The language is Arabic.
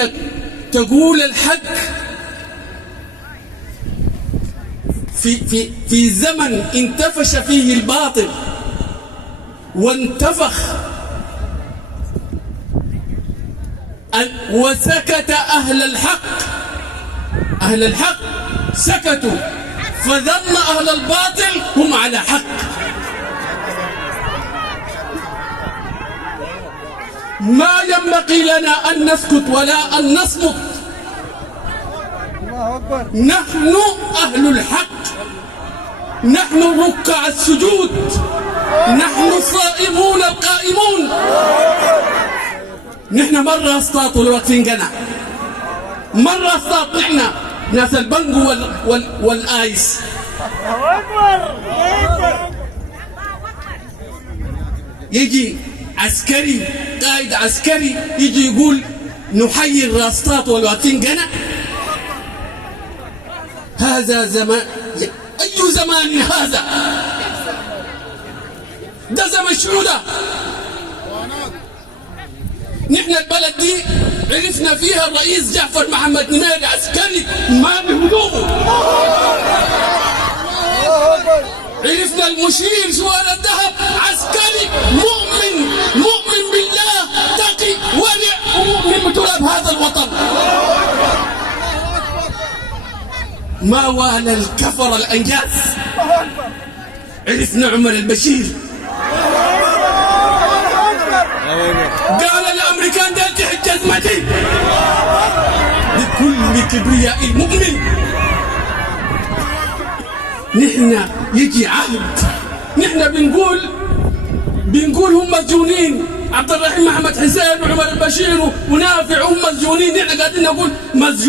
انك تقول الحق في زمن انتفش فيه الباطل وانتفخ وسكت أهل الحق سكتوا، فظن أهل الباطل هم على حق. ما ينبغي لنا أن نسكت ولا أن نصمت. نحن أهل الحق، نحن ركع السجود، نحن الصائمون القائمون. نحن مرة اسطاطوا الوقتين قنا، مرة اسطاطعنا ناس البنجو والآيس. يجي عسكري قائد عسكري يجي يقول نحيي الراسطات والوقتين قنا. هذا زمان، أي زمان هذا؟ ده زمن شنو ده؟ نحن البلد دي عرفنا فيها الرئيس جعفر محمد نميري عسكري ما بهدوءه، عرفنا المشير سوار الذهب عسكري مؤمن بالله، تقي ورع ومؤمن بتراب هذا الوطن. ما والى الكفر الانجاز. عرفنا عمر البشير قال الامريكان ده تحت جزمتي بكل كبرياء المؤمن. نحن يجي عهد نحن بنقول هم مسجونين، عبد الرحيم محمد حسين وعمر البشير ونافع هم مسجونين، نحن قاعدين نقول مسجونين.